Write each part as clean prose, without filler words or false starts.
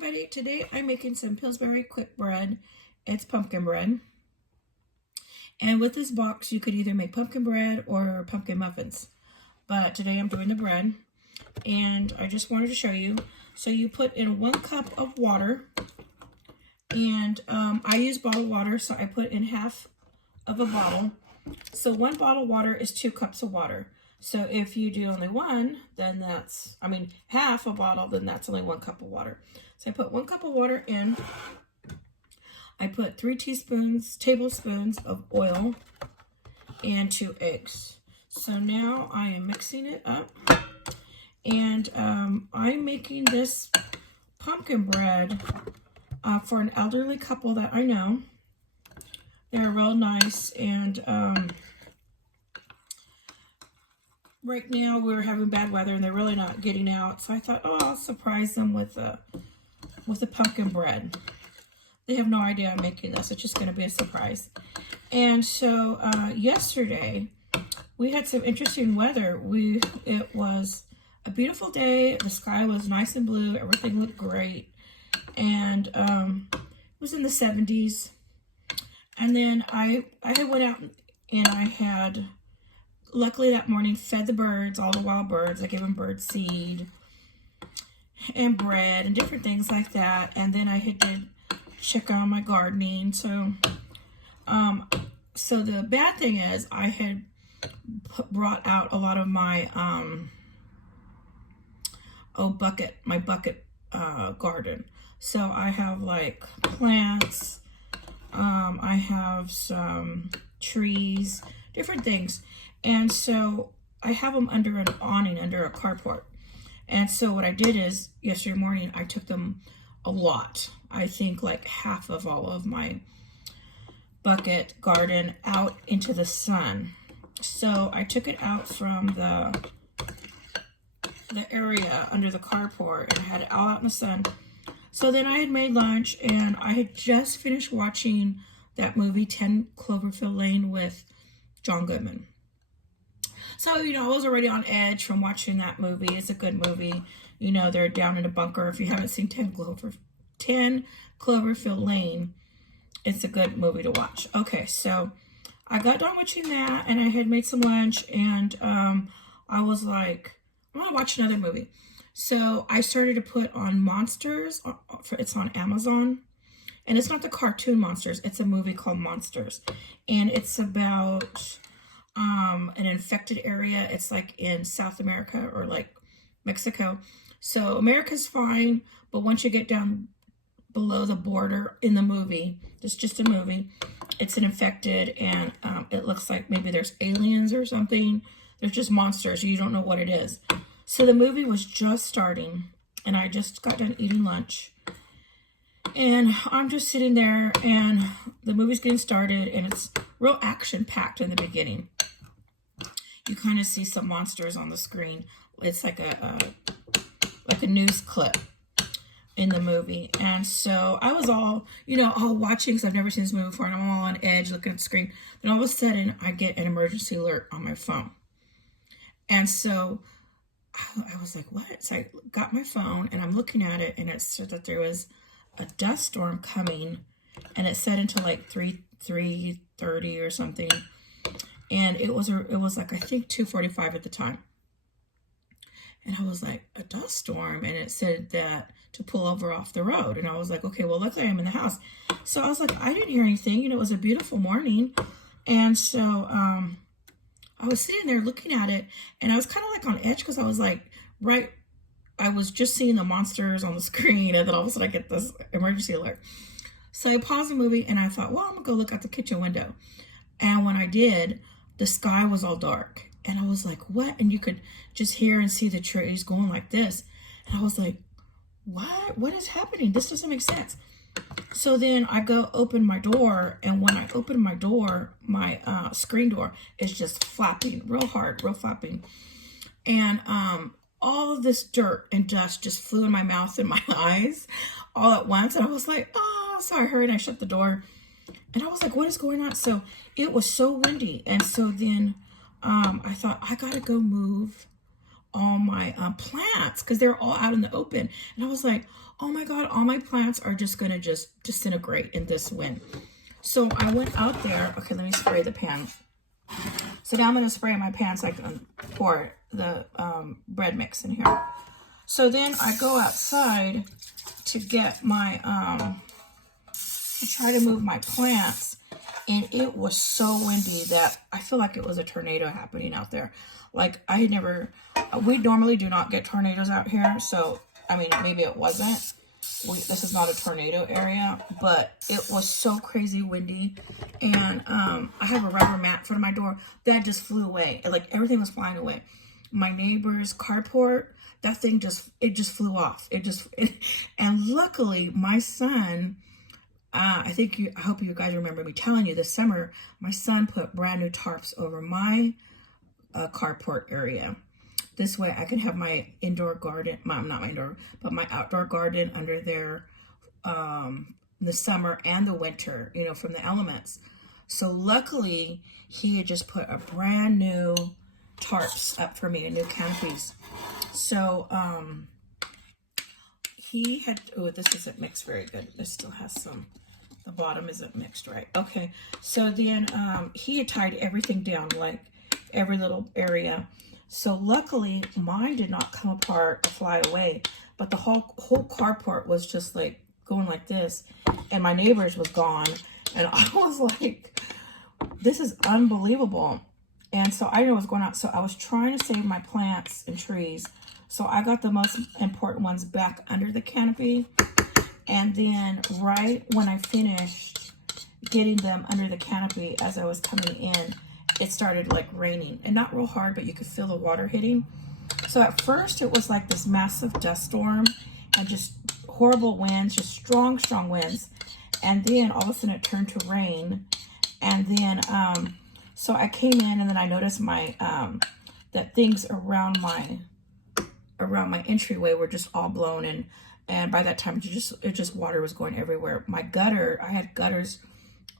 everybody, today I'm making some Pillsbury quick bread. It's pumpkin bread. And with this box you could either make pumpkin bread or pumpkin muffins. But today I'm doing the bread. And I just wanted to show you. So you put in 1 cup of water. And I use bottled water, so I put in half of a bottle. So 1 bottle of water is 2 cups of water. So if you do only one, then that's, half a bottle, then that's only 1 cup of water. So I put 1 cup of water in. I put 3 tablespoons of oil and 2 eggs. So now I am mixing it up. And I'm making this pumpkin bread for an elderly couple that I know. They're real nice, and right now we're having bad weather and they're really not getting out. So I thought, oh, I'll surprise them with a pumpkin bread. They have no idea I'm making this. It's just going to be a surprise. And so yesterday we had some interesting weather. It was a beautiful day. The sky was nice and blue. Everything looked great. And it was in the 70s. And then I had went out and I had, luckily that morning, fed the birds, all the wild birds. I gave them bird seed and bread and different things like that. And then I had to check on my gardening. So so the bad thing is I had brought out a lot of my bucket garden. So I have like plants. I have some trees, different things. And so I have them under an awning, under a carport. And so what I did is yesterday morning, I took them a lot. I think like half of all of my bucket garden out into the sun. So I took it out from the area under the carport and had it all out in the sun. So then I had made lunch and I had just finished watching that movie 10 Cloverfield Lane with John Goodman. So, I was already on edge from watching that movie. It's a good movie. They're down in a bunker. If you haven't seen 10 Cloverfield Lane, it's a good movie to watch. Okay, so I got done watching that and I had made some lunch and I was like, I want to watch another movie. So I started to put on Monsters. It's on Amazon. And it's not the cartoon Monsters. It's a movie called Monsters. And it's about an infected area. It's like in South America or like Mexico. So America's fine. But once you get down below the border in the movie, it's just a movie, it's an infected and it looks like maybe there's aliens or something. There's just monsters. You don't know what it is. So the movie was just starting and I just got done eating lunch. And I'm just sitting there and the movie's getting started and it's real action-packed in the beginning. You kind of see some monsters on the screen. It's like a news clip in the movie. And so I was all watching because I've never seen this movie before and I'm all on edge looking at the screen. Then all of a sudden I get an emergency alert on my phone. And so I was like, what? So I got my phone and I'm looking at it and it said that there was a dust storm coming and it said until like 3:30 or something. And it was like, I think 2:45 at the time. And I was like, a dust storm? And it said that to pull over off the road. And I was like, okay, well, luckily I'm in the house. So I was like, I didn't hear anything. It was a beautiful morning. And so, I was sitting there looking at it and I was kind of like on edge because I was like, I was just seeing the monsters on the screen and then all of a sudden I get this emergency alert. So I paused the movie and I thought, well, I'm gonna go look out the kitchen window. And when I did, the sky was all dark and I was like, what? And you could just hear and see the trees going like this. And I was like, what is happening? This doesn't make sense. So then I go open my door, and when I open my door, my screen door is just flapping real hard, real flapping. And all of this dirt and dust just flew in my mouth and my eyes all at once. And I was like, oh, so I hurried and I shut the door. And I was like, what is going on? So it was so windy. And so then I thought, I got to go move all my plants because they're all out in the open. And I was like, oh my God, all my plants are just gonna just disintegrate in this wind. So I went out there. Okay, let me spray the pan. So now I'm gonna spray my pan so I can pour the bread mix in here. So then I go outside to get my, to try to move my plants. And it was so windy that I feel like it was a tornado happening out there. Like I had never, we normally do not get tornadoes out here. So, I mean, maybe it wasn't. This is not a tornado area, but it was so crazy windy. And I have a rubber mat in front of my door that just flew away. Like everything was flying away. My neighbor's carport, that thing it just flew off. And luckily my son, I hope you guys remember me telling you this summer, my son put brand new tarps over my carport area. This way I can have my indoor garden, not my indoor, but my outdoor garden under there the summer and the winter, you know, from the elements. So luckily he had just put a brand new tarps up for me, a new canopies. So he had, oh, this isn't mixed very good. This still has some, the bottom isn't mixed right. Okay, so then he had tied everything down, like every little area. So luckily mine did not come apart or fly away, but the whole carport was just like going like this, and my neighbor's was gone, and I was like, this is unbelievable. And so I didn't know what was going on. So I was trying to save my plants and trees. So I got the most important ones back under the canopy. And then right when I finished getting them under the canopy, as I was coming in, it started like raining. And not real hard, but you could feel the water hitting. So at first it was like this massive dust storm and just horrible winds, just strong, strong winds. And then all of a sudden it turned to rain. And then, so I came in and then I noticed my, that things around my entryway were just all blown, and by that time it just water was going everywhere. My gutter, I had gutters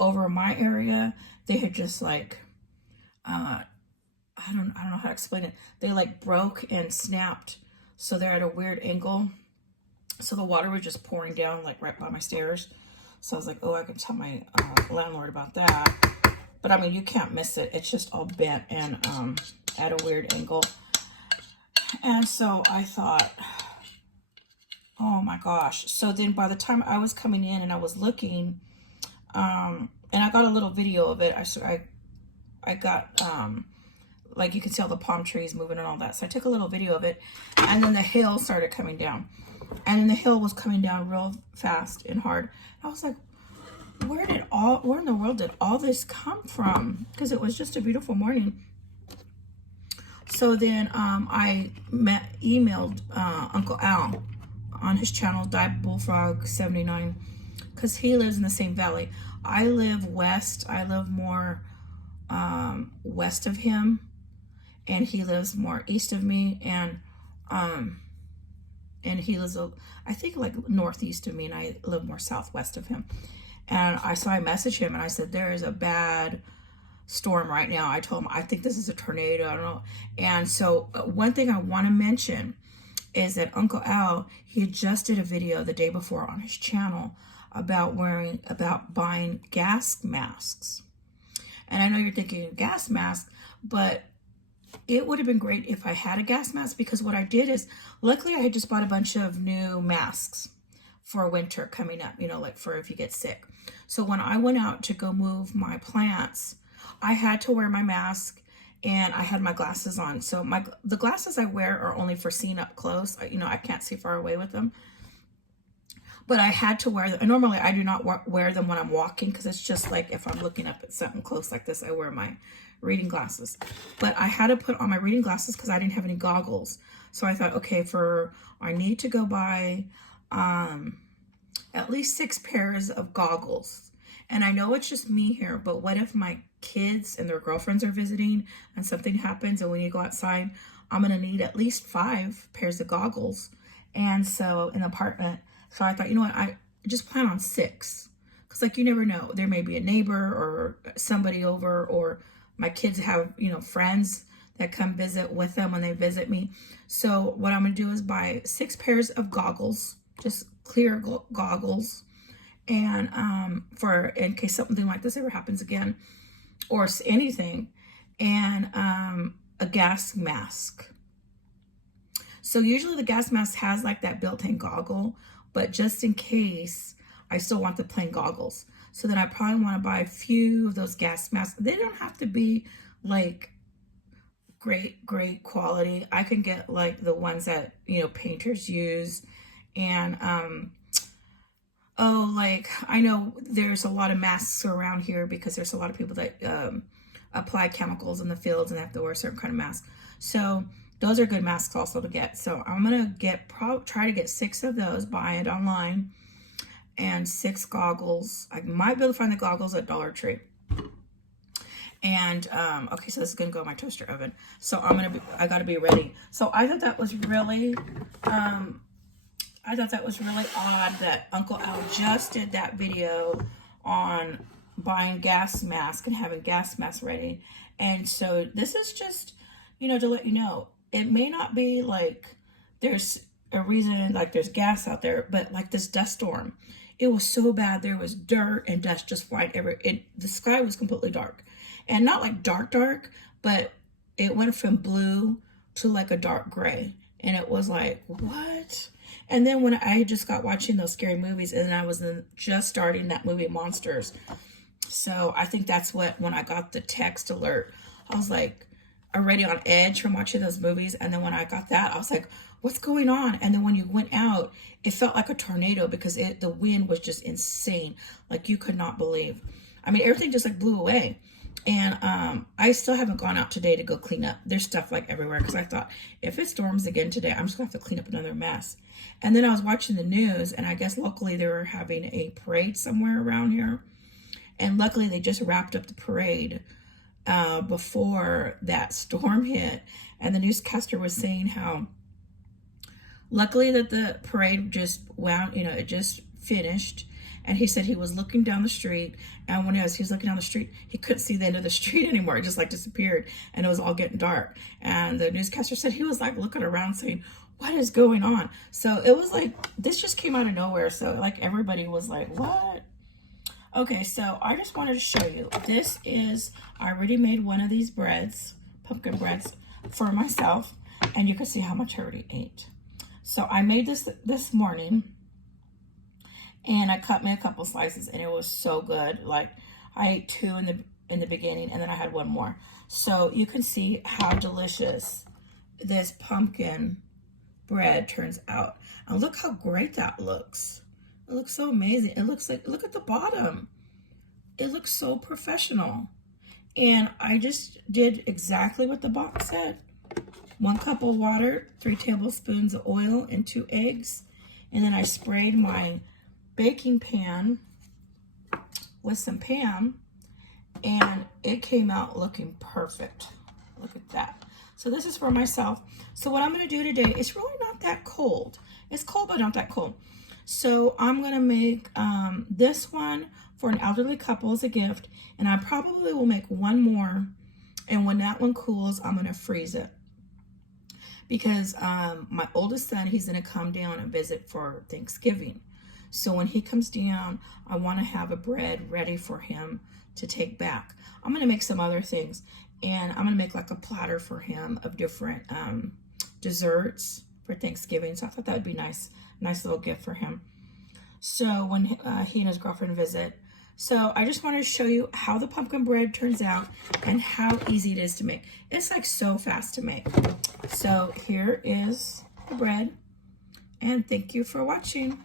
over my area. They had just like, I don't know how to explain it. They like broke and snapped. So they're at a weird angle. So the water was just pouring down like right by my stairs. So I was like, oh, I can tell my landlord about that. But I mean, you can't miss it. It's just all bent and at a weird angle. And so I thought, oh my gosh. So then by the time I was coming in and I was looking, and I got a little video of it. I got, like you can see all the palm trees moving and all that. So I took a little video of it, and then the hail started coming down. And then the hail was coming down real fast and hard. I was like, where in the world did all this come from? Because it was just a beautiful morning. So then I emailed Uncle Al on his channel, Dive Bullfrog 79, because he lives in the same valley. I live west. I live more west of him, and he lives more east of me, and he lives, I think, like northeast of me, and I live more southwest of him. And so I messaged him and I said, there is a bad storm right now. I told him, I think this is a tornado. I don't know. And so one thing I want to mention is that Uncle Al, he just did a video the day before on his channel about buying gas masks. And I know you're thinking gas mask, but it would have been great if I had a gas mask, because what I did is, luckily I had just bought a bunch of new masks for winter coming up, you know, like for if you get sick. So when I went out to go move my plants, I had to wear my mask and I had my glasses on. So the glasses I wear are only for seeing up close. You know, I can't see far away with them. But I had to wear them. And normally I do not wear them when I'm walking, because it's just like if I'm looking up at something close like this, I wear my reading glasses. But I had to put on my reading glasses because I didn't have any goggles. So I thought, okay, I need to go buy at least 6 pairs of goggles. And I know it's just me here, but what if my kids and their girlfriends are visiting and something happens and we need to go outside? I'm going to need at least 5 pairs of goggles. And so in the apartment, so I thought, you know what, I just plan on 6. Because like, you never know, there may be a neighbor or somebody over, or my kids have, you know, friends that come visit with them when they visit me. So what I'm going to do is buy 6 pairs of goggles, just clear goggles, and for in case something like this ever happens again, or anything, and a gas mask. So usually the gas mask has like that built-in goggle, but just in case, I still want the plain goggles. So then I probably want to buy a few of those gas masks. They don't have to be like great quality. I can get like the ones that, you know, painters use. And oh, like I know there's a lot of masks around here because there's a lot of people that apply chemicals in the fields and they have to wear a certain kind of mask. So those are good masks also to get. So I'm gonna try to get 6 of those, buy it online, and 6 goggles. I might be able to find the goggles at Dollar Tree. And okay, so this is gonna go in my toaster oven. So I gotta be ready. So I thought that was really odd that Uncle Al just did that video on buying gas mask and having gas mask ready. And so this is just, you know, to let you know, it may not be like there's a reason, like there's gas out there, but like this dust storm, it was so bad. There was dirt and dust just flying everywhere. The sky was completely dark, and not like dark, but it went from blue to like a dark gray. And it was like, what? And then when I just got watching those scary movies, and then I was just starting that movie Monsters. So I think that's when I got the text alert, I was like already on edge from watching those movies. And then when I got that, I was like, what's going on? And then when you went out, it felt like a tornado because the wind was just insane. Like you could not believe. I mean, everything just like blew away. And I still haven't gone out today to go clean up. There's stuff like everywhere because I thought if it storms again today, I'm just gonna have to clean up another mess. And then I was watching the news, and I guess locally they were having a parade somewhere around here. And luckily they just wrapped up the parade before that storm hit. And the newscaster was saying how luckily that the parade just wound, you know, it just finished. And he said he was looking down the street, and when he was looking down the street, he couldn't see the end of the street anymore. It just like disappeared, and it was all getting dark. And the newscaster said he was like looking around saying, what is going on? So it was like, this just came out of nowhere. So like everybody was like, what? Okay, so I just wanted to show you. This is, I already made one of these breads, pumpkin breads, for myself, and you can see how much I already ate. So I made this morning, and I cut me a couple slices, and it was so good. Like I ate 2 in the beginning, and then I had 1 more. So you can see how delicious this pumpkin bread turns out. And look how great that looks. It looks so amazing. It looks like, look at the bottom. It looks so professional. And I just did exactly what the box said. 1 cup of water, 3 tablespoons of oil, and 2 eggs. And then I sprayed my baking pan with some Pam, and it came out looking perfect. Look at that. So this is for myself. So what I'm going to do today, it's really not that cold. It's cold, but not that cold. So I'm going to make this one for an elderly couple as a gift, and I probably will make 1 more, and when that one cools, I'm going to freeze it. Because my oldest son, he's going to come down and visit for Thanksgiving. So when he comes down, I want to have a bread ready for him to take back. I'm going to make some other things, and I'm going to make like a platter for him of different desserts for Thanksgiving. So I thought that would be nice little gift for him. So when he and his girlfriend visit. So I just wanted to show you how the pumpkin bread turns out and how easy it is to make. It's like so fast to make. So here is the bread, and thank you for watching.